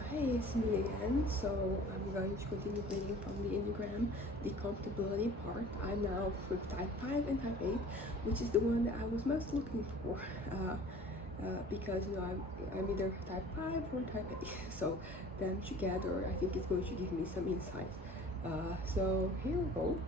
Hey, it's me again. So I'm going to continue reading from the Enneagram, the compatibility part. I'm now with type 5 and type 8, which is the one that I was most looking for because I'm either type 5 or type 8. So them together, I think it's going to give me some insights. So here we go.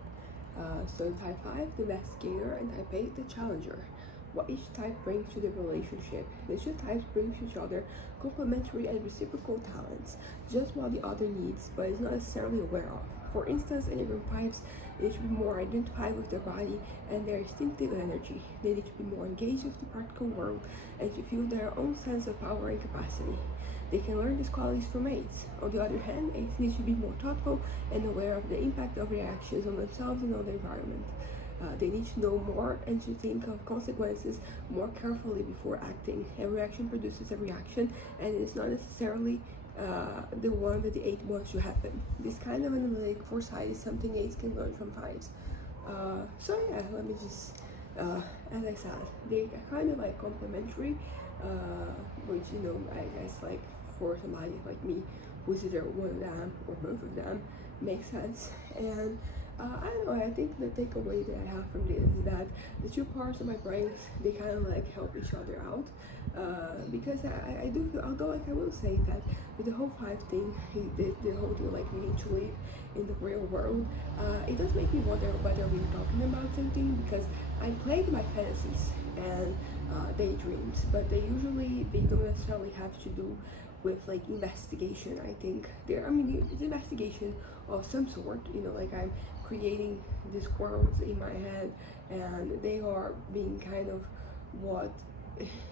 So type 5, the investigator, and type 8, the challenger. What each type brings to the relationship. The two types bring to each other complementary and reciprocal talents, just what the other needs, but is not necessarily aware of. For instance, Enneagram types need to be more identified with their body and their instinctive energy. They need to be more engaged with the practical world and to feel their own sense of power and capacity. They can learn these qualities from eights. On the other hand, eights need to be more thoughtful and aware of the impact of reactions on themselves and on the environment. They need to know more and to think of consequences more carefully before acting. Every action produces a reaction, and it's not necessarily the one that the eight wants to happen. This kind of analytic foresight is something eights can learn from fives. So yeah, let me just, as I said, they are kind of like complementary, which I guess like for somebody like me, who's either one of them or both of them, makes sense. And I don't know, I think the takeaway that I have from this is that the two parts of my brains, they kind of like help each other out. Because I do feel, although like I will say that with the whole five thing, the whole thing like needing to live in the real world, it does make me wonder whether we're talking about something, because I played my fantasies and daydreams, but they don't necessarily have to do with like investigation. I think it's investigation of some sort, like I'm creating these worlds in my head, and they are being kind of what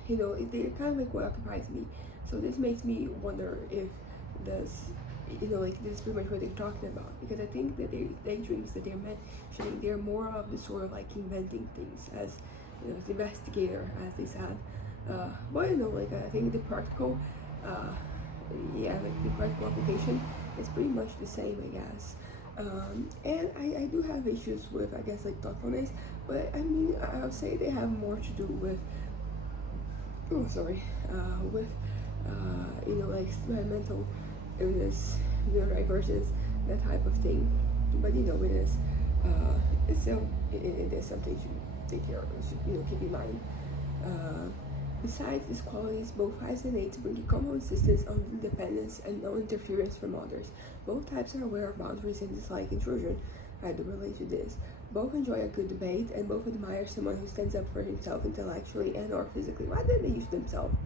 they're kind of like what occupies me. So this makes me wonder if this like this is pretty much what they're talking about, because I think that they daydreams that they're mentioning, they're more of the sort of like inventing things as as the investigator, as they said. But like I think the practical like the practical application is pretty much the same, I guess. And I do have issues with, I guess, like thoughtfulness, but I mean, I would say they have more to do with, with, like my mental illness, neurodivergence, that type of thing. But it is, it's still, it is something to take care of, keep in mind. Besides these qualities, both fives and eights bring a common insistence on independence and no interference from others. Both types are aware of boundaries and dislike intrusion. I do relate to this. Both enjoy a good debate, and both admire someone who stands up for himself intellectually and or physically. Why did they use themselves?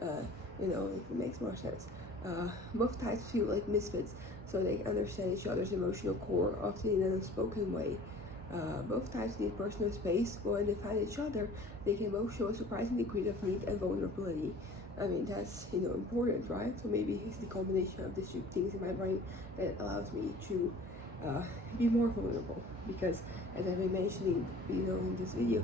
It makes more sense. Both types feel like misfits, so they understand each other's emotional core, often in an unspoken way. Both types need personal space, but when they find each other, they can both show a surprising degree of need and vulnerability. I mean, that's, important, right? So maybe it's the combination of these two things in my brain that allows me to be more vulnerable. Because, as I've been mentioning, in this video,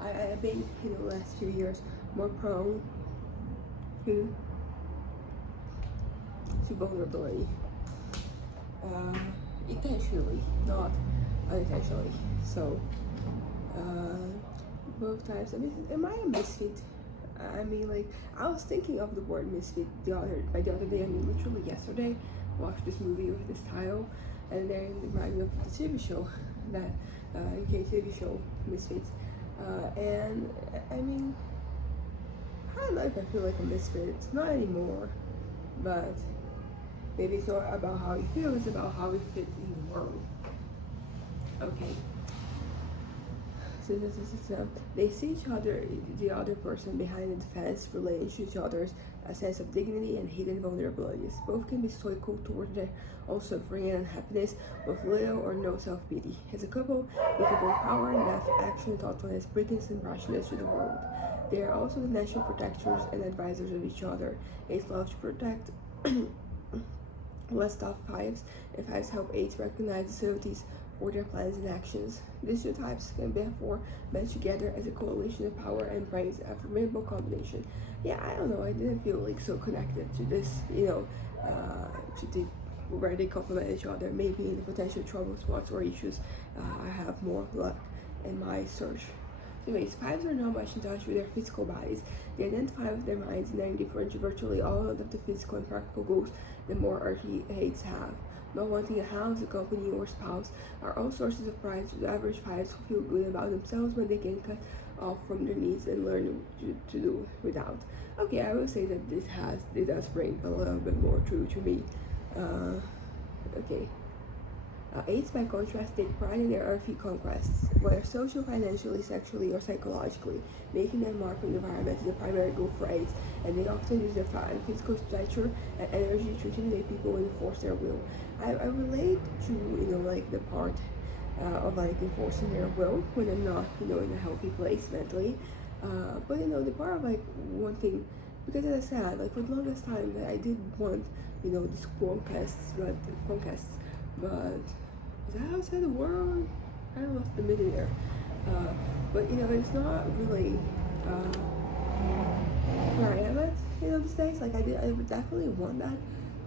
I've been, last few years more prone to vulnerability. Intentionally, not unintentionally. So, both times. I mean, am I a misfit? I mean, like, I was thinking of the word misfit the other day. I mean, literally yesterday, watched this movie with this title, and then it reminded me of the TV show, that UK TV show Misfits. And I mean, I don't know if I feel like a misfit. Not anymore, but maybe it's not about how you feel, it's about how we fit in the world. Okay. So they see each other, the other person behind the defense, relating to each other's a sense of dignity and hidden vulnerabilities. Both can be stoical toward their own suffering and unhappiness, with little or no self-pity. As a couple, they can bring power and depth, action, thoughtfulness, brilliance, and brashness to the world. They are also the natural protectors and advisors of each other. They love to protect less tough fives, and fives help eights recognize the subtleties for their plans and actions. These two types can therefore band together as a coalition of power and brains, a formidable combination. Yeah, I don't know, I didn't feel like so connected to this, to the where they complement each other. Maybe in the potential trouble spots or issues, I have more luck in my search Anyways, fives are not much in touch with their physical bodies. They identify with their minds and are indifferent to virtually all of the physical and practical goals that more earthly eights have. Not wanting a house, a company, or spouse are all sources of pride to the average fives who feel good about themselves when they can cut off from their needs and learn to do without. Okay, I will say that it does bring a little bit more true to me. Okay. Eights, by contrast, take pride in their earthly conquests, whether social, financially, sexually, or psychologically, making their mark on the environment is a primary goal for eights, and they often use their physical stature and energy to intimidate people and enforce their will. I relate to, like the part of like enforcing their will when I'm not, in a healthy place mentally. But the part of like wanting, because as I said, like for the longest time, I did want, these conquests, but is that how I said the word? I lost the minute there. But it's not really where I am at, these days. Like I would definitely want that,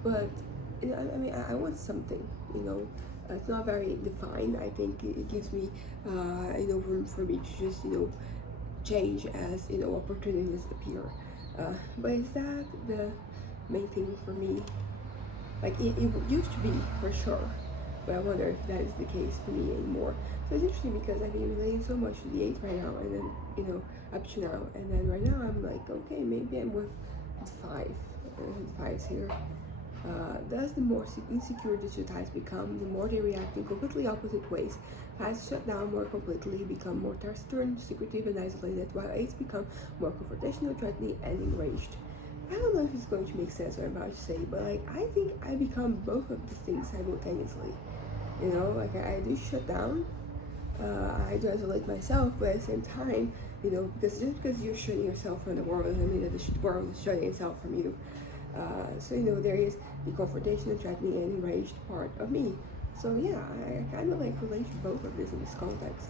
but I want something, it's not very defined. I think it gives me, room for me to just, change as, opportunities appear. But is that the main thing for me? Like it used to be for sure, but I wonder if that is the case for me anymore. So it's interesting because I've been relating so much to the eighth right now, and then up to now, and then right now I'm like, okay, maybe I'm with fives here. Thus, the more insecure the two types become, the more they react in completely opposite ways. Fives shut down more completely, become more taciturn, secretive, and isolated, while eights become more confrontational, threatening, and enraged. I don't know if it's going to make sense what I'm about to say, but like I think I become both of these things simultaneously. Like I do shut down, I do isolate myself, but at the same time, because just because you're shutting yourself from the world doesn't mean that the world is shutting itself from you. So there is the confrontational, threatening, and enraged part of me. So yeah, I kind of like relate to both of this in this context.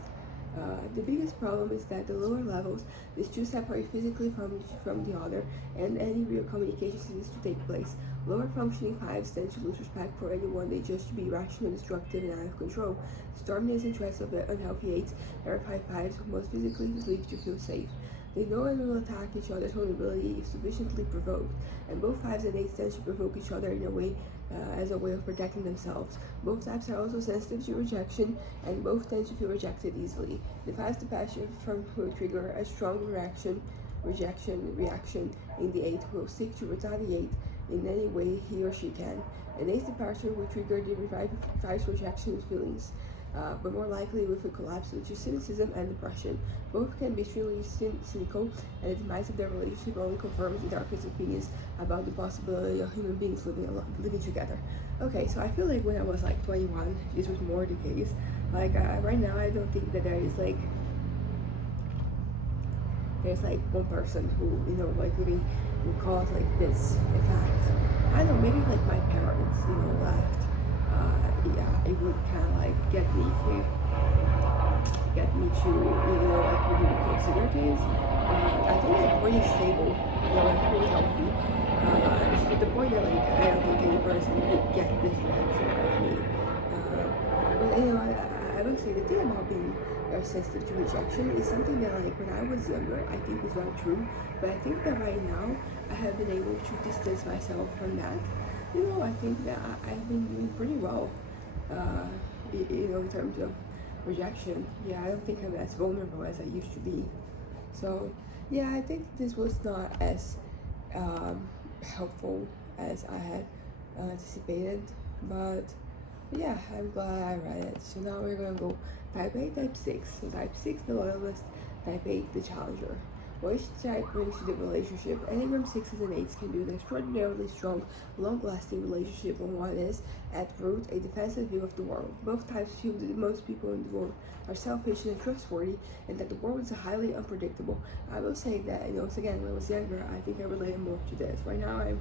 The biggest problem is that the lower levels, these two separate physically from the other, and any real communication needs to take place. Lower functioning fives tend to lose respect for anyone they judge to be irrational, destructive, and out of control. Storminess and threats of the unhealthy eights terrify fives who most physically believe to feel safe. They know and will attack each other's vulnerability if sufficiently provoked, and both fives and eights tend to provoke each other in a way as a way of protecting themselves. Both types are also sensitive to rejection, and both tend to feel rejected easily. The fives departure from will trigger a strong reaction in the eight who will seek to retaliate in any way he or she can. An eight's departure will trigger the five's rejection feelings. But more likely with a collapse due to cynicism and depression. Both can be extremely cynical, and the demise of their relationship only confirms the darkest opinions about the possibility of human beings living together. Okay, so I feel like when I was like 21, this was more the case. Like right now, I don't think that there's like one person who like really recalls like this effect. I don't know, maybe like my parents left. Yeah, it would kind of like get me to like really consider things. I think I'm pretty stable, I'm pretty healthy. It's to the point that like I don't think any person could get this reaction out of me. But I will say the thing about being very sensitive to rejection is something that like when I was younger I think was not true, but I think that right now I have been able to distance myself from that. I think that I've been doing pretty well. In terms of rejection. Yeah, I don't think I'm as vulnerable as I used to be. So, yeah, I think this was not as helpful as I had anticipated. But, yeah, I'm glad I read it. So now we're going to go type 8, type 6. So type 6, the loyalist, type 8, the challenger. What each type brings to the relationship, Enneagram 6s and 8s can build an extraordinarily strong, long-lasting relationship when one is, at root, a defensive view of the world. Both types feel that most people in the world are selfish and untrustworthy, and that the world is highly unpredictable. I will say that, again, when I was younger, I think I related more to this. Right now, I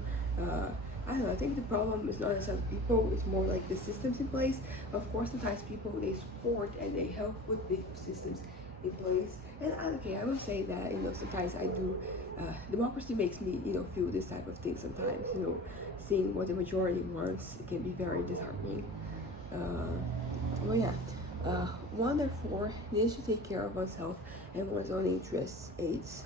don't know, I think the problem is not necessarily people, it's more like the systems in place. Of course, sometimes people, they support and they help with the systems in place. And I will say that sometimes I do democracy makes me feel this type of thing sometimes. Seeing what the majority wants, it can be very disheartening. Well, yeah, One, therefore, needs to take care of oneself and one's own interests. Eights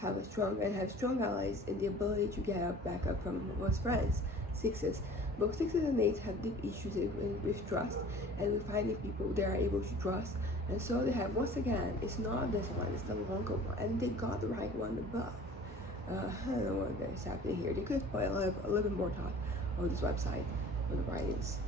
have strong allies in the ability to get up, back up from one's friends. Sixes, both sixes and eights have deep issues with trust and with finding people they are able to trust. And so they have, once again, it's not this one, it's the longer one, and they got the right one above. I don't know what is happening here. They could have put a little bit more thought on this website, on the writings.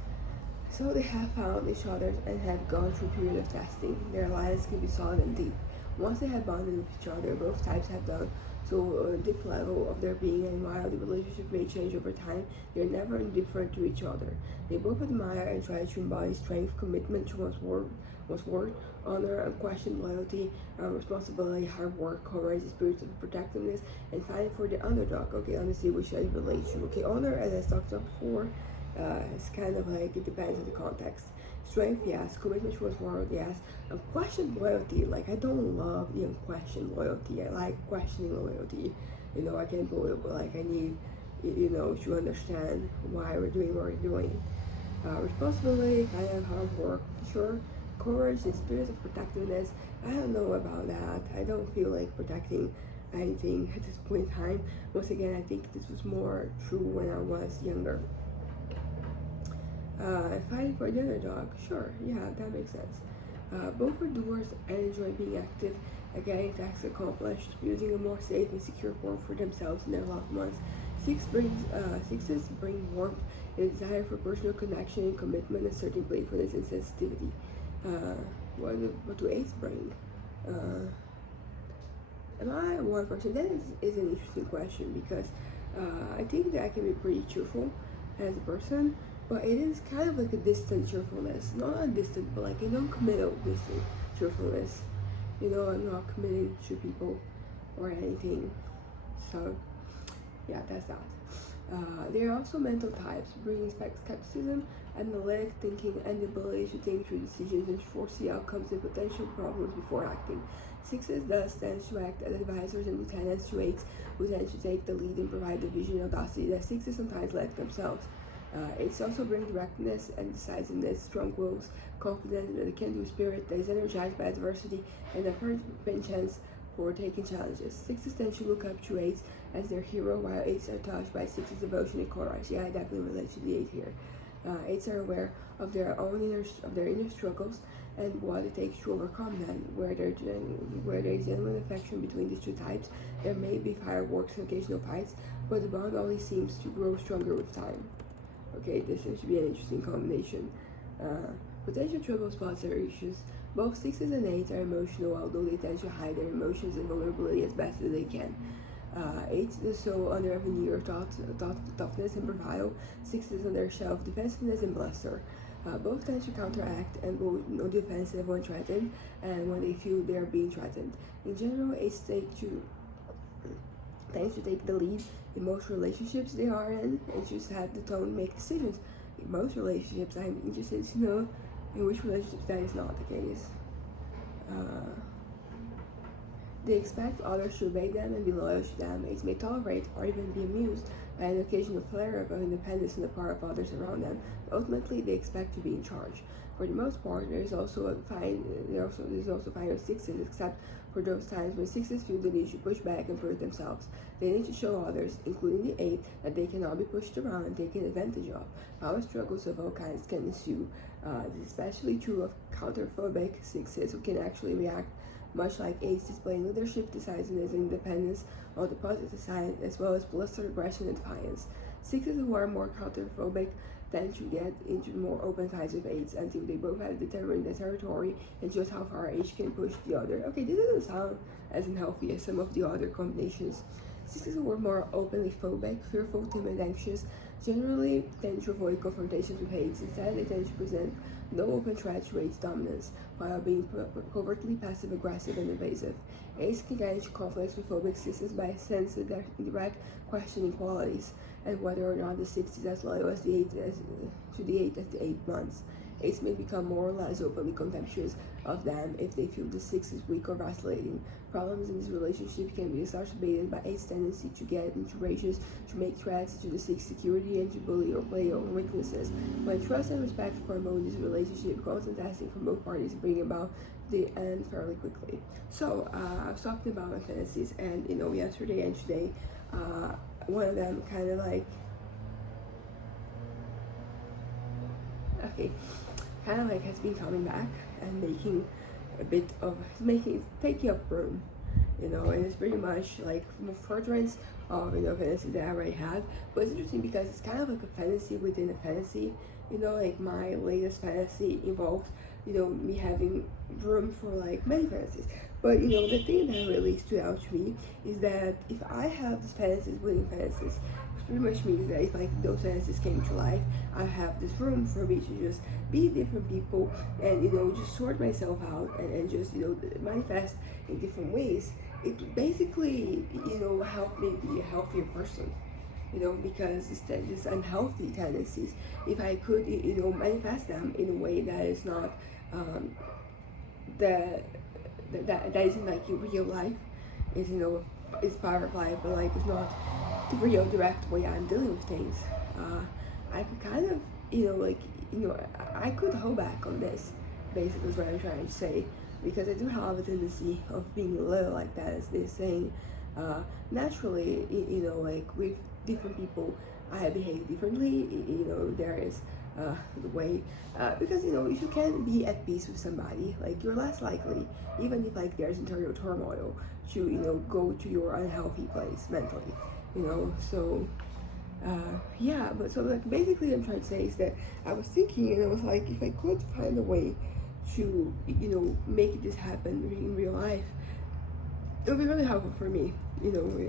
So they have found each other and have gone through a period of testing. Their alliance can be solid and deep. Once they have bonded with each other, both types have done to a deep level of their being, and while the relationship may change over time, they are never indifferent to each other. They both admire and try to embody strength, commitment to one's word, honor, unquestioned loyalty, responsibility, hard work, courage, the spirit of protectiveness, and fighting for the underdog. Okay, let me see which I relate to. Okay, honor, as I talked about before, it's kind of like it depends on the context. Strength, yes. Commitment towards world, yes. Unquestioned loyalty, like I don't love the unquestioned loyalty. I like questioning loyalty. You know, I can't believe, but like I need, to understand why we're doing what we're doing. Responsibility, kind of hard work, sure. Courage, the spirit of protectiveness. I don't know about that. I don't feel like protecting anything at this point in time. Once again, I think this was more true when I was younger. Fighting for the underdog, sure, yeah, that makes sense. Both are doers and enjoy being active, getting tasks accomplished, building a more safe and secure world for themselves and their loved ones. Sixes bring warmth and desire for personal connection and commitment, and certain playfulness and sensitivity. What do eights bring? Am I a warm person? That is an interesting question because I think that I can be pretty cheerful as a person, but it is kind of like a distant cheerfulness. Not a distant, but like a non-committal distant cheerfulness. I'm not committing to people or anything. So, yeah, that's that. There are also mental types, bringing skepticism, analytic thinking, and the ability to think through decisions and foresee outcomes and potential problems before acting. Sixes thus tend to act as advisors and lieutenants to eights, who tend to take the lead and provide the vision and audacity that sixes sometimes lack themselves. Eights also bring directness and decisiveness, strong wills, confidence, and a can-do spirit that is energized by adversity and a permanent chance for taking challenges. Sixes tend to look up to eights as their hero, while eights are touched by sixes' devotion and courage. Yeah, I definitely relate to the eight here. Eights are aware of their inner struggles and what it takes to overcome them. Where there is genuine affection between these two types, there may be fireworks and occasional fights, but the bond only seems to grow stronger with time. Okay, this seems to be an interesting combination. Potential trouble spots or issues. Both sixes and eights are emotional, although they tend to hide their emotions and vulnerability as best as they can. Eights do so under a veneer of toughness and bravado. Sixes under shelf defensiveness and bluster. Both tend to counteract and go on the offensive when threatened and when they feel they are being threatened. In general, eights tends to take the lead in most relationships they are in and just have the tone to make decisions. In most relationships, I'm interested to know in which relationships that is not the case. They expect others to obey them and be loyal to them. Eights may tolerate or even be amused by an occasional flare-up of independence on the part of others around them, but ultimately they expect to be in charge. For the most part, there is also fine with sixes, except for those times when sixes feel the need to push back and prove themselves. They need to show others, including the eight, that they cannot be pushed around and taken advantage of. Power struggles of all kinds can ensue. This is especially true of counterphobic sixes, who can actually react much like eights, displaying leadership, decisiveness, and independence on the positive side, as well as bluster, aggression, and defiance. Sixes who are more counterphobic tend to get into more open ties with eights until they both have determined the territory and just how far each can push the other. Okay, this doesn't sound as unhealthy as some of the other combinations. Sixes who are more openly phobic, fearful, timid, anxious, generally tend to avoid confrontations with eights. Instead, they tend to present no open threat to eights' dominance, while being covertly passive-aggressive and evasive. Eights can get into conflicts with phobic sixes by sensing their indirect questioning qualities and whether or not the six is as loyal as the eight as the 8 months. Ace may become more or less openly contemptuous of them if they feel the six is weak or vacillating. Problems in this relationship can be exacerbated by Ace's tendency to get into rages, to make threats to the six's security, and to bully or play on weaknesses. When trust and respect are formed in this relationship, constant testing from both parties bring about the end fairly quickly. So I was talking about my fantasies, and yesterday and today, one of them kind of like has been coming back and making a bit of taking up room, and it's pretty much like furtherance of fantasy that I already had. But it's interesting because it's kind of like a fantasy within a fantasy. Like my latest fantasy involves me having room for like many fantasies. But the thing that really stood out to me is that if I have these fantasies within fantasies, it pretty much means that if like those fantasies came to life, I have this room for me to just be different people and just sort myself out and just manifest in different ways. It basically helped me be a healthier person. Because this unhealthy tendencies, if I could manifest them in a way that is not that isn't like in real life, is it's part of life, but like it's not the real direct way I'm dealing with things. I could kind of I could hold back on this. Basically, is what I'm trying to say, because I do have a tendency of being a little like that, as they're saying. Naturally, like with different people, I behave differently. There is the way, because if you can be at peace with somebody, like you're less likely, even if like there's internal turmoil, to go to your unhealthy place mentally. So yeah, but so like basically I'm trying to say is that I was thinking and I was like, if I could find a way to make this happen in real life, it would be really helpful for me,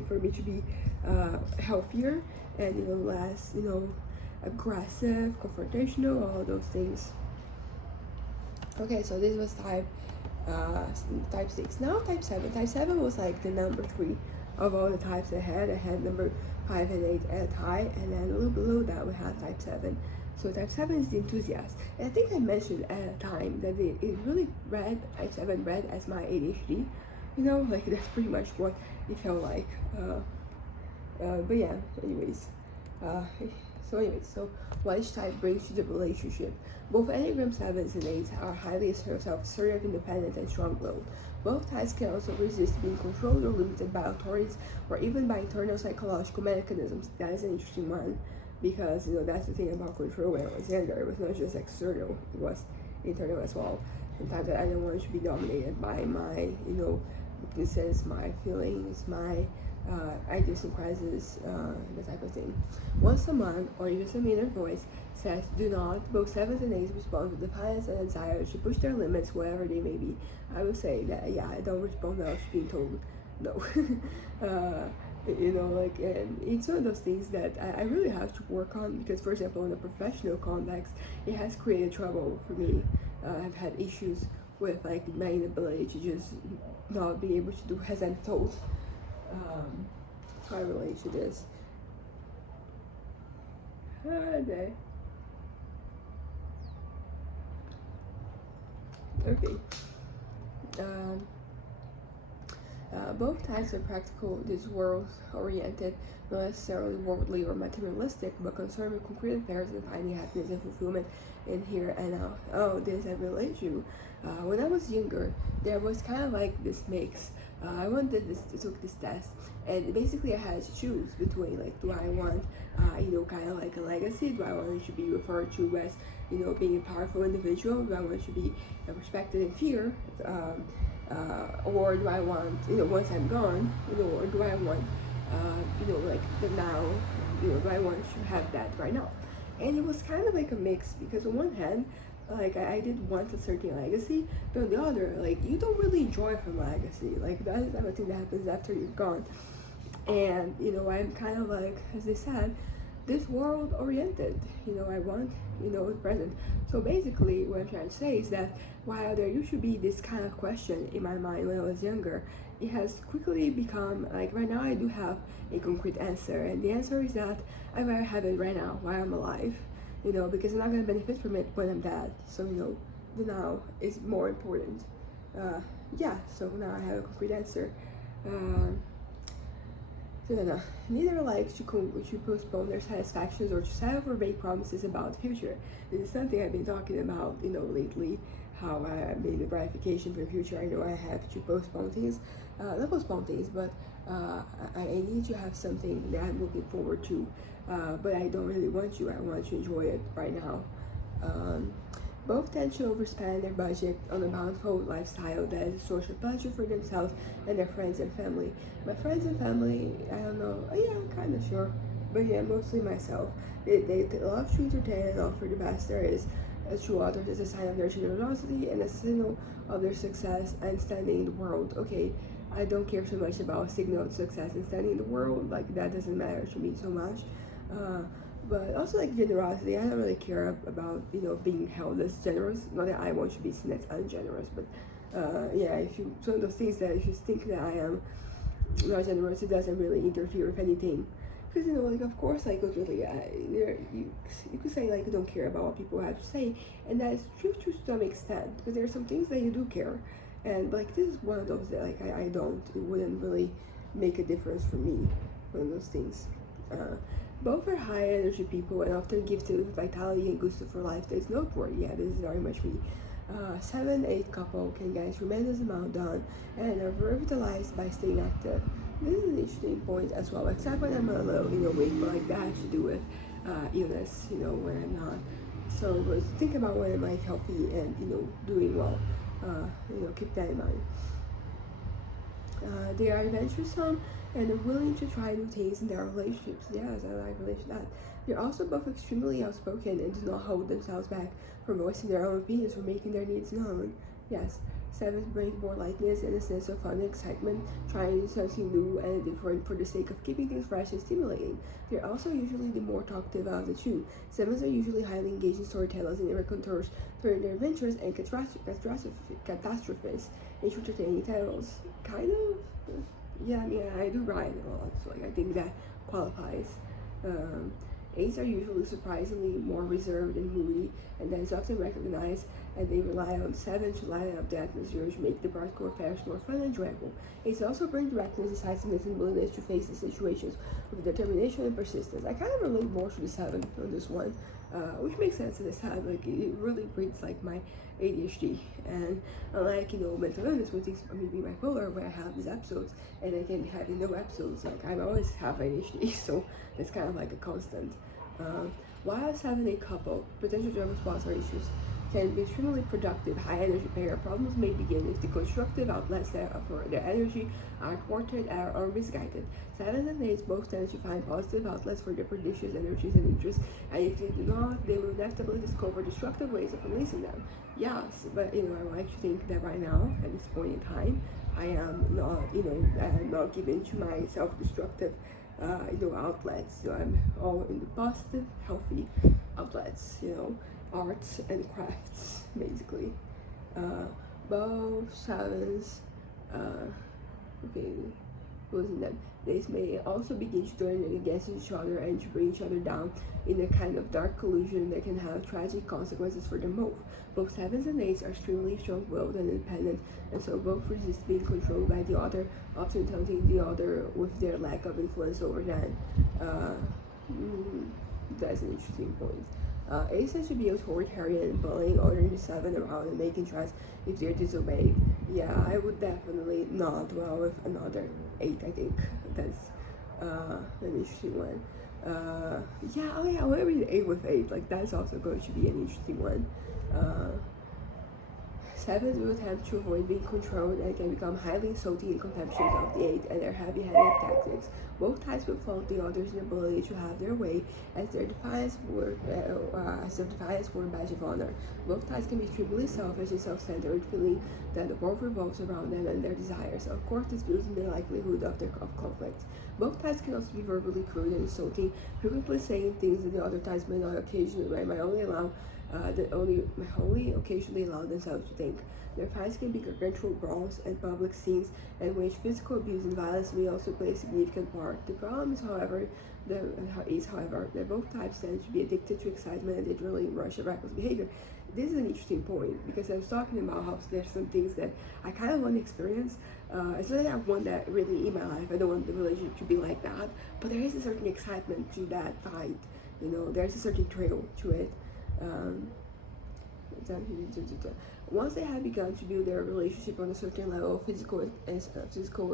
for me to be healthier and less aggressive, confrontational, all those things. Okay, so this was type 6. Now type 7. Type 7 was like the number 3 of all the types I had. I had number 5 and 8 at high, and then a little below that we had type 7. So type 7 is the enthusiast. And I think I mentioned at a time that it really type 7 read as my ADHD. Like that's pretty much what it felt like. But yeah, anyways. So what each type brings to the relationship. Both Enneagram 7s and 8s are highly self-assertive, independent, and strong-willed. Both types can also resist being controlled or limited by authorities or even by internal psychological mechanisms. That is an interesting one, because that's the thing about control. When I was younger, it was not just external, it was internal as well. Sometimes I didn't want to be dominated by my weaknesses, my feelings, my idiosyncrasies, that type of thing. Once someone, or even some inner voice, says do not, both 7s and 8s respond with defiance and desire to push their limits, wherever they may be. I would say that, yeah, I don't respond well to being told no. And it's one of those things that I really have to work on, because, for example, in a professional context, it has created trouble for me. I've had issues with, like, my inability to just not be able to do as I'm told. So I relate to this. Okay. Both types are practical, this world-oriented, not necessarily worldly or materialistic, but concerned with concrete affairs and finding happiness and fulfillment in here and now. Oh, this I relate to. When I was younger, there was kind of like this mix. I took this test, and basically I had to choose between, like, do I want, kind of like a legacy? Do I want to be referred to as, being a powerful individual? Do I want to be respected and feared? Or do I want, once I'm gone, or do I want, like the now, do I want to have that right now? And it was kind of like a mix, because on one hand, like I did want a certain legacy, but on the other, like, you don't really enjoy from legacy. Like, that is the thing that happens after you're gone. And I'm kind of like, as they said, this world oriented. I want the present. So basically what I'm trying to say is that while there used to be this kind of question in my mind when I was younger, it has quickly become like, right now I do have a concrete answer, and the answer is that I'd rather have it right now while I'm alive. you know, because I'm not going to benefit from it when I'm dead. So, you know, the now is more important. Yeah, so now I have a concrete answer. So neither likes to postpone their satisfactions or to set up or make promises about the future. This is something I've been talking about, you know, lately, how I made the gratification for the future. I know I have to postpone things, not postpone things, but I need to have something that I'm looking forward to, but I don't really want to. I want to enjoy it right now. Both tend to overspend their budget on a bountiful lifestyle that is a source of pleasure for themselves and their friends and family. My friends and family, I don't know, yeah, I'm kind of sure, but yeah, mostly myself. They love to entertain and offer the best there is to others as a sign of their generosity and a signal of their success and standing in the world. Okay, I don't care so much about signal of success and standing in the world, like that doesn't matter to me so much. But also like generosity, I don't really care about, you know, being held as generous. Not that I want to be seen as ungenerous, but yeah, if you, some of those things that if you think that I am not generous, it doesn't really interfere with anything. Because, you know, like, of course, like, really, you could say, like, you don't care about what people have to say, and that is true to some extent, because there are some things that you do care, and, like, this is one of those that, like, I don't, it wouldn't really make a difference for me, one of those things. Both are high energy people and often gifted with vitality and gusto for life. That is noteworthy. Yeah, this is very much me. 7-8 couple can get tremendous amount done and are revitalized by staying active. This is an interesting point as well, except when I'm a little, you know, weak, but like that has to do with illness, you know, when I'm not. So think about when I'm like healthy and, you know, doing well. You know, keep that in mind. They are adventuresome and are willing to try new things in their relationships. Yes, I like that. They're also both extremely outspoken and do not hold themselves back from voicing their own opinions or making their needs known. Yes, 7s bring more lightness and a sense of fun and excitement, trying something new and different for the sake of keeping things fresh and stimulating. They're also usually the more talkative of the two. 7s are usually highly engaging storytellers and raconteurs, turning their adventures and catastrophes into entertaining tales. Kind of, yeah, I mean, I do write a lot, so like, I think that qualifies. 8s are usually surprisingly more reserved and moody, and that is often recognized, and they rely on 7 to light up the atmosphere to make the practical affairs more fun and enjoyable. 8s also bring directness, decisiveness, and willingness to face the situations with determination and persistence. I kind of relate more to the 7 on this one, which makes sense at this time. Like, it really breeds like my ADHD, and unlike, you know, mental illness, which is maybe bipolar, where I have these episodes and I can have no episodes, like I always have ADHD, so it's kind of like a constant. While a 7-8 couple, potential drama spots or issues can be extremely productive, high energy pair. Problems may begin if the constructive outlets for their energy are thwarted or misguided. 7s and 8s both tend to find positive outlets for their pernicious energies and interests, and if they do not, they will inevitably discover destructive ways of releasing them. Yes, but, you know, I like to think that right now, at this point in time, I am not, you know, not given to my self-destructive you know, outlets. So I'm all in the positive, healthy outlets, you know, arts and crafts, basically. Both 7s, okay, losing them. These may also begin to turn against each other and to bring each other down in a kind of dark collusion that can have tragic consequences for them both. Both 7s and 8s are extremely strong-willed and independent, and so both resist being controlled by the other, often taunting the other with their lack of influence over them. That's an interesting point. 8s tend to be authoritarian and bullying ordering the 7 around and making threats if they're disobeyed. Yeah, I would definitely not dwell with another 8, I think. That's an interesting one. Yeah, oh yeah, I want to read 8 with 8. Like, that's also going to be an interesting one. 7s will attempt to avoid being controlled and can become highly insulting and contemptuous of the 8 and their heavy-handed tactics. Both types will fault the others in ability to have their way as their defiance word badge of honor. Both types can be extremely selfish and self-centered, feeling that the world revolves around them and their desires. Of course, this builds in the likelihood of conflict. Both types can also be verbally crude and insulting, frequently saying things that the other types may not occasionally, might only allow that only occasionally allow themselves to think. Their fights can be gargantuan brawls and public scenes, in which physical abuse and violence may also play a significant part. The problem is, however, that both types tend to be addicted to excitement and adrenaline rush and reckless behavior. This is an interesting point because I was talking about how there's some things that I kind of want to experience. It's not that I want that really in my life. I don't want the relationship to be like that, but there is a certain excitement to that fight. There's a certain thrill to it. Once they have begun to build their relationship on a certain level of physical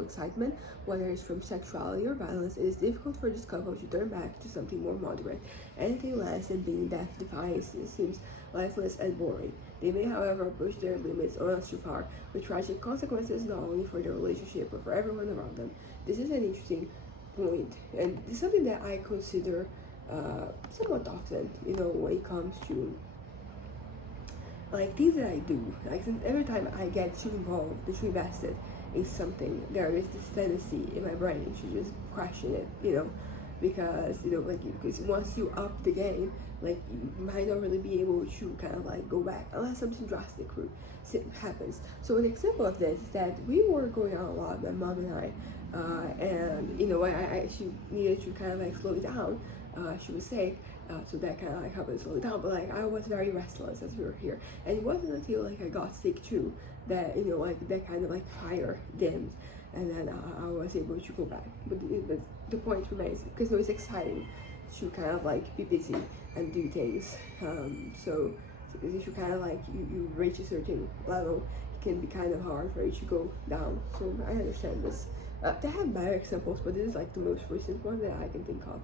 excitement, whether it's from sexuality or violence, it is difficult for this couple to turn back to something more moderate. Anything less than being defiance seems lifeless and boring. They may, however, push their limits or not too far, with tragic consequences not only for their relationship but for everyone around them. This is an interesting point, and it's something that I consider somewhat often, when it comes to like things that I do. Like, since every time I get too involved, too invested in something, there is this tendency in my brain to just question it, because because once you up the game, like, you might not really be able to kind of like go back unless something drastic happens. So an example of this is that we were going out a lot, my mom and I, and she needed to kind of like slow it down. She was sick, so that kind of like helped me slow it down. But like, I was very restless as we were here, and it wasn't until like I got sick too that like that kind of like fire dimmed, and then I was able to go back. But the point remains, because it was exciting to kind of like be busy and do things. So if you kind of like you reach a certain level, it can be kind of hard for you to go down. So I understand this. They have better examples, but this is like the most recent one that I can think of.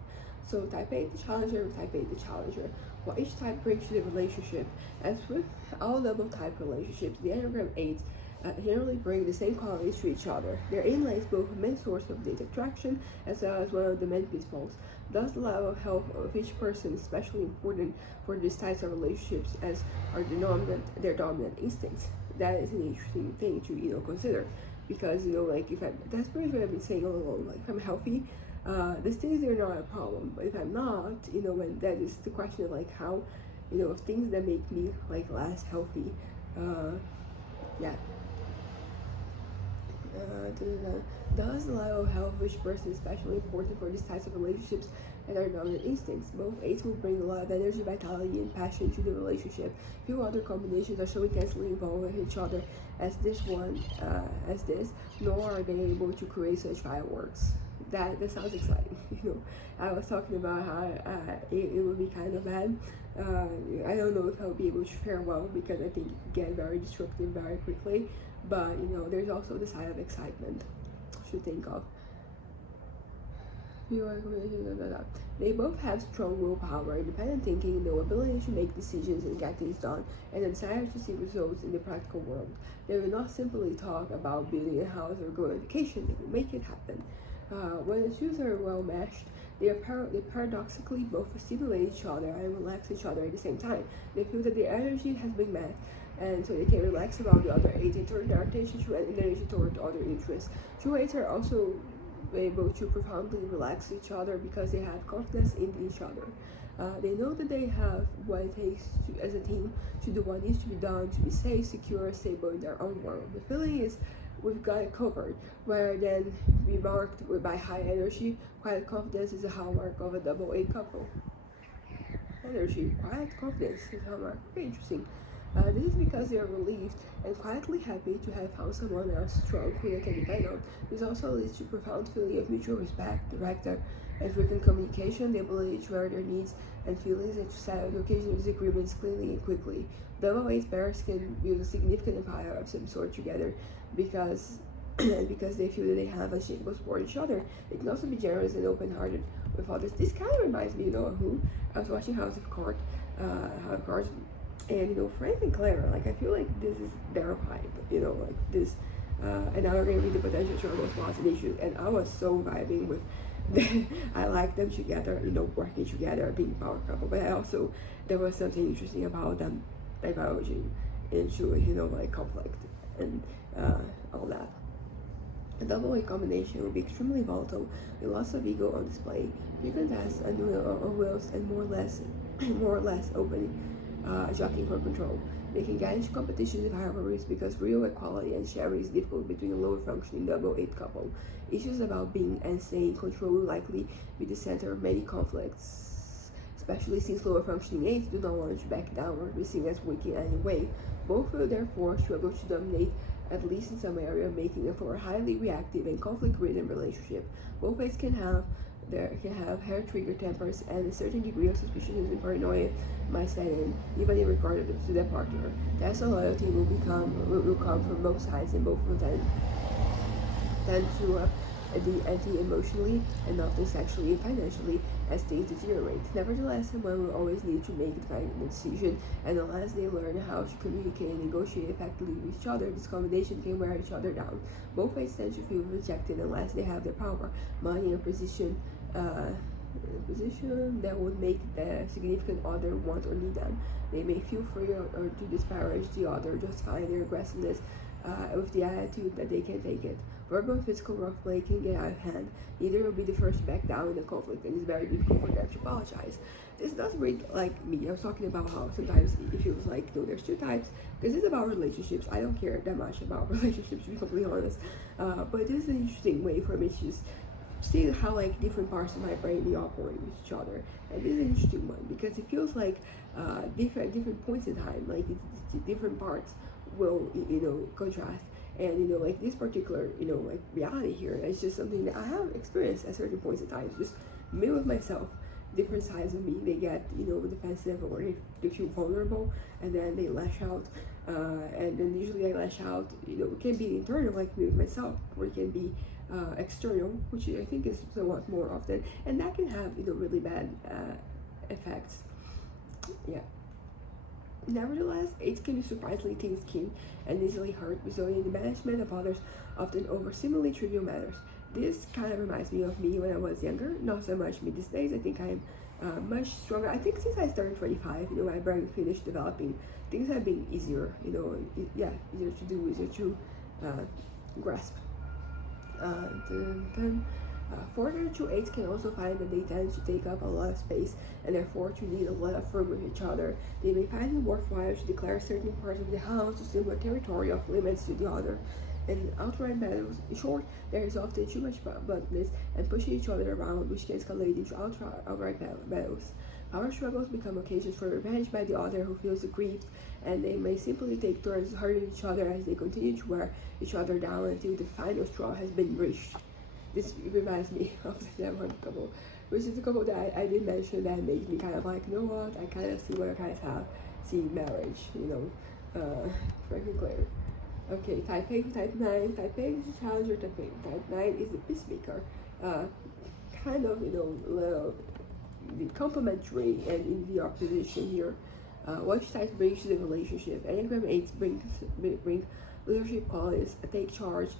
So type 8, the challenger, type 8, the challenger. What each type brings to the relationship. As with all double type relationships, the Enneagram 8 generally bring the same qualities to each other. Their inlays both a main source of date attraction as well as one of the main pitfalls. Thus, the level of health of each person is especially important for these types of relationships, as are their dominant instincts. That is an interesting thing to consider, because like that's pretty much what I've been saying all along. Like, if I'm healthy, these things are not a problem. But if I'm not, when that is the question of like how, of things that make me like less healthy. Yeah. Thus, the level of health of each person is especially important for these types of relationships and our dominant instincts. Both eights will bring a lot of energy, vitality, and passion to the relationship. Few other combinations are so intensely involved with each other as this, nor are they able to create such fireworks. That sounds exciting. I was talking about how it would be kind of bad. I don't know if I'll be able to fare well, because I think it could get very destructive very quickly. But there's also the side of excitement to think of. They both have strong willpower, independent thinking, no ability to make decisions and get things done, and a desire to see results in the practical world. They will not simply talk about building a house or going on vacation. They will make it happen. When the two are well meshed, they paradoxically both stimulate each other and relax each other at the same time. They feel that their energy has been met, and so they can relax about the other eight and turn their attention to and energy toward other interests. Two eights are also able to profoundly relax each other because they have confidence in each other. They know that they have what it takes as a team to do what needs to be done to be safe, secure, stable in their own world. The feeling is we've got it covered, rather than be marked by high energy. Quiet confidence is a hallmark of a double A couple. Energy, quiet confidence is a hallmark. Very interesting. This is because they are relieved and quietly happy to have found someone else strong who they can depend on. This also leads to profound feeling of mutual respect, direct and frequent communication, the ability to air their needs and feelings, and to settle the occasional disagreements cleanly and quickly. Double eight pairs can build a significant empire of some sort together because they feel that they have unshakable support each other. They can also be generous and open-hearted with others. This kind of reminds me, of who? I was watching House of Cards, and Frank and Claire, like, I feel like this is their vibe, like this, and now we're gonna read the potential struggles, loss, and issues, and I was so vibing with I like them together, working together, being a power couple, but also there was something interesting about them diverging into, like conflict and all that. A double A combination will be extremely volatile, with lots of ego on display. You can test and wills and more or less open jockeying for control. They can get into competitions with rivalries because real equality and sharing is difficult between a lower functioning double eight couple. Issues about being and staying in control will likely be the center of many conflicts, especially since lower functioning eights do not want to back down or be seen as weak in any way. Both will therefore struggle to dominate, at least in some area, making them for a highly reactive and conflict-ridden relationship. Both eights can have hair trigger tempers, and a certain degree of suspicion and paranoia might set in, even in regard to their partner. Tests of loyalty will come from both sides, and both will tend to the anti-emotionally and often sexually and financially as things deteriorate. Nevertheless, someone will always need to make the final decision, and unless they learn how to communicate and negotiate effectively with each other, this combination can wear each other down. Both sides tend to feel rejected unless they have the power, money, and position that would make the significant other want or need them. They may feel free or to disparage the other, justifying their aggressiveness with the attitude that they can take it. Verbal and physical rough play can get out of hand. Neither will be the first to back down in a conflict, and it's very difficult for them to apologize. This doesn't read like me. I was talking about how sometimes it feels like, there's two types, because it's about relationships. I don't care that much about relationships, to be completely honest. But this is an interesting way for me to just see how like different parts of my brain they operate with each other, and this is an interesting one because it feels like different points in time, like different parts will contrast, and like this particular like reality here is just something that I have experienced at certain points in time. Just me with myself, different sides of me, they get defensive or they feel vulnerable, and then they lash out, and then usually I lash out, it can be internal like me with myself, or it can be external, which I think is somewhat more often, and that can have really bad effects. Yeah. Nevertheless, AIDS can be surprisingly thin-skinned and easily hurt, resulting in the management of others often over seemingly trivial matters. This kind of reminds me of me when I was younger, not so much me these days. I think I'm much stronger. I think since I started 25, my brain finished developing, things have been easier, easier to do, easier to grasp. Further, two eights can also find that they tend to take up a lot of space and therefore to need a lot of room with each other. They may find it worthwhile to declare certain parts of the house to similar territory off limits to the other. In outright battles, in short, there is often too much bluntness and pushing each other around, which can escalate into outright battles. Power struggles become occasions for revenge by the other who feels aggrieved, and they may simply take turns hurting each other as they continue to wear each other down until the final straw has been reached. This reminds me of the 700 couple, which is a couple that I did mention that makes me kind of like, what, I kind of see what I guys have, see marriage, Frank and Claire. Okay, type 8 type 9. Type 8 is a challenger, type 9 is the peacemaker. Kind of, little the complementary and in the opposition here. What type brings to the relationship? Enneagram 8 bring leadership qualities, take charge,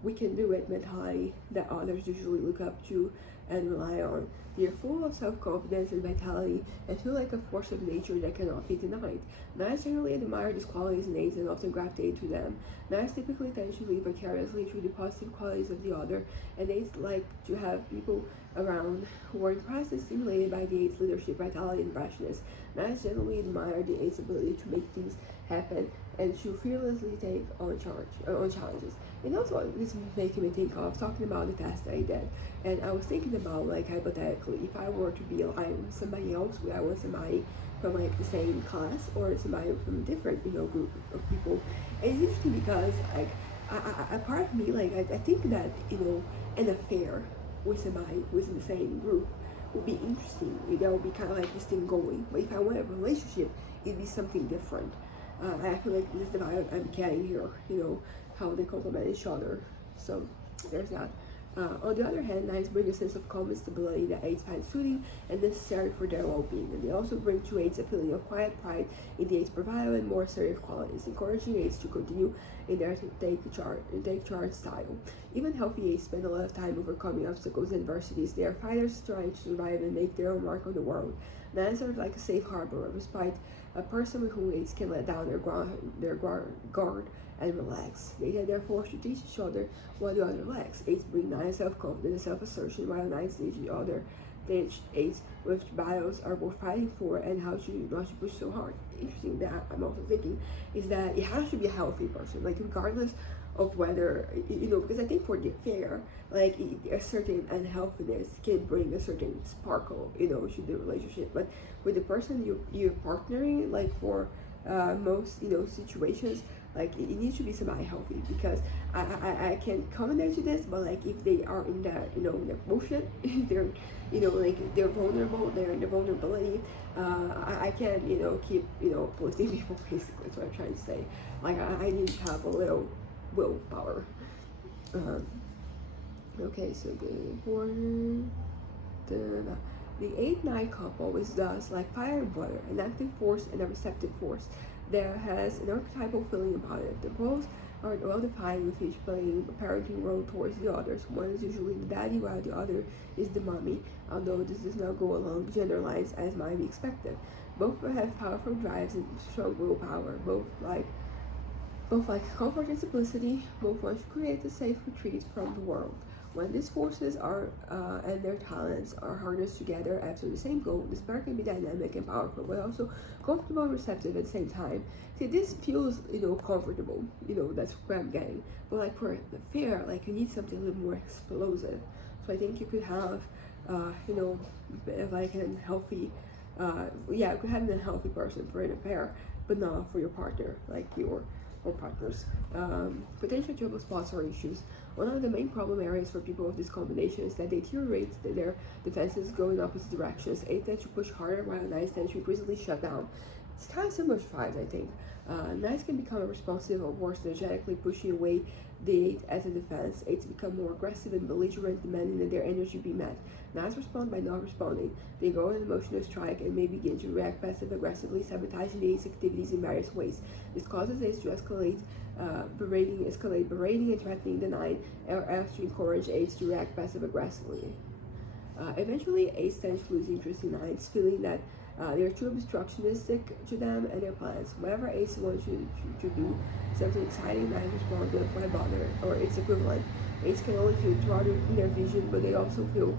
we can do it mentality that others usually look up to and rely on. They are full of self-confidence and vitality and feel like a force of nature that cannot be denied. Nines generally admire these qualities in eights and often gravitate to them. Nines typically tend to live vicariously through the positive qualities of the other, and eights like to have people around who are impressed and stimulated by the eight's leadership, vitality, and brashness. Nines generally admire the eight's ability to make things happen and to fearlessly take on challenges. And also, this is making me think of talking about the test that I did, and I was thinking about, like, hypothetically, if I were to be aligned with somebody else, would I want somebody from like the same class or somebody from a different group of people? And it's interesting because like a part of me, like, I think that an affair with somebody who's in the same group would be interesting. That would be kind of like this thing going. But if I want a relationship, it'd be something different. I feel like this is the vibe I'm getting here, how they complement each other. So there's that. On the other hand, nines bring a sense of calm and stability that eights find soothing and necessary for their well-being, and they also bring to eights a feeling of quiet pride in the eight's bravado and more assertive qualities, encouraging eights to continue in their take charge style. Even healthy eights spend a lot of time overcoming obstacles and adversities. They are fighters trying to survive and make their own mark on the world. Nines are like a safe harbor, a respite, a person with whom eights can let down their guard and relax. They are therefore to teach each other what the other lacks. Eights bring nines self-confidence and self-assertion, while nines teach each other stage 8, which battles are worth fighting for, and how to not to push so hard. Interesting that I'm also thinking is that it has to be a healthy person, like regardless of whether because I think for the affair, like a certain unhealthiness can bring a certain sparkle, to the relationship. But with the person you're partnering, like for most situations, like it needs to be somebody healthy, because I can comment to this, but like if they are in that in that bullshit, they're like they're vulnerable, they're in the vulnerability. I can't keep posting people, basically. That's what I'm trying to say. Like I need to have a little willpower. Okay, so the 8-9 couple is thus like fire and water, an active force and a receptive force. There has an archetypal feeling about it. The roles are well defined, with each playing a parenting role towards the others. One is usually the daddy, while the other is the mommy, although this does not go along gender lines as might be expected. Both have powerful drives and strong willpower, both like comfort and simplicity. Both want to create a safe retreat from the world. When these forces are and their talents are harnessed together after the same goal, this pair can be dynamic and powerful, but also comfortable and receptive at the same time. See, this feels comfortable. That's what I'm getting. But like for the fair, like you need something a little more explosive. So I think you could have, like an healthy, you could have a healthy person for an affair, but not for your partner, like your or partners. Potential trouble spots or issues. One of the main problem areas for people with this combination is that they deteriorate their defenses go in opposite directions. 8 tend to push harder, while 9 tend to increasingly shut down. It's kind of similar to 5, I think. 9s can become responsive or more energetically pushing away the 8 as a defense. 8s become more aggressive and belligerent, demanding that their energy be met. 9s respond by not responding. They go on an emotional strike and may begin to react passive-aggressively, sabotaging the 8's activities in various ways. This causes 8s to escalate, berating and threatening the 9, or else to encourage 8s to react passive-aggressively. Eventually, 8s tend to lose interest in 9s, feeling that they're too obstructionistic to them and their plans. Whenever 8s want to do something exciting, 9s respond with why bother, or its equivalent. 8s can only feel thwarted in their vision, but they also feel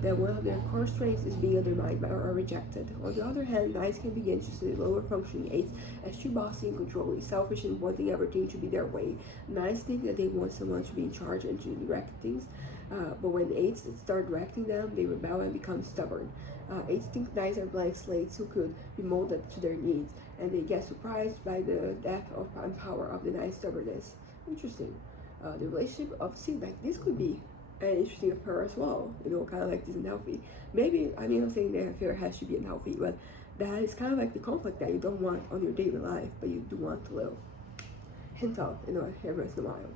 that one of their core strengths is being undermined or rejected. On the other hand, 9s can begin to see lower functioning 8s as too bossy and controlling, selfish and wanting everything to be their way. 9s think that they want someone to be in charge and to direct things, but when 8s start directing them, they rebel and become stubborn. 8s think 9s are blank slates who could be molded to their needs, and they get surprised by the depth and power of the 9 stubbornness. Interesting. The relationship of like this could be an interesting affair as well, kind of like this unhealthy. Maybe, I'm not saying the affair has to be unhealthy, but that is kind of like the conflict that you don't want on your daily life, but you do want to live. Hint of, every once in a while.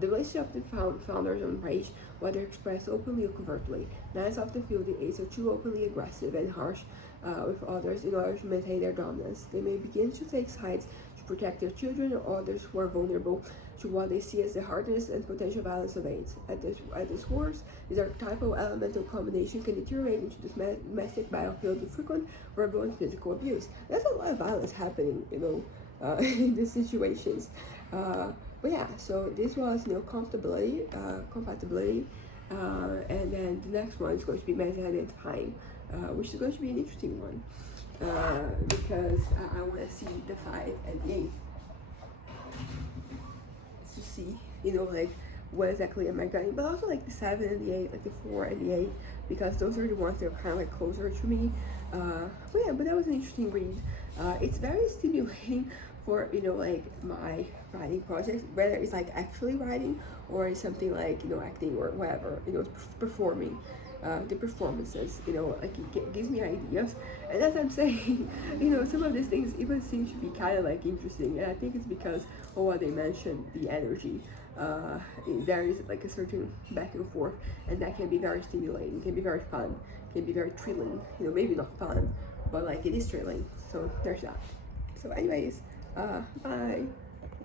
The relationship of the founders on rage, whether expressed openly or covertly. 9s often feel the 8s are too openly aggressive and harsh with others in order to maintain their dominance. They may begin to take sides to protect their children or others who are vulnerable to what they see as the hardness and potential violence of 8s. At this worst, this archetypal elemental combination can deteriorate into this domestic battlefield with frequent verbal and physical abuse. There's a lot of violence happening, in these situations. But yeah, so this was compatibility, and then the next one is going to be method identifying, which is going to be an interesting one, because I want to see the 5 and the 8 to see, like what exactly am I getting, but also like the 7 and the 8, like the 4 and the 8, because those are the ones that are kind of like closer to me. But yeah, but that was an interesting read. It's very stimulating for like my writing projects, whether it's like actually writing or it's something like acting or whatever, performing. The performances, like it gives me ideas, and as I'm saying, some of these things even seem to be kind of like interesting, and I think it's because of what they mentioned, the energy. There is like a certain back and forth, and that can be very stimulating, can be very fun, can be very thrilling. Maybe not fun, but like it is thrilling. So there's that. So anyways, bye.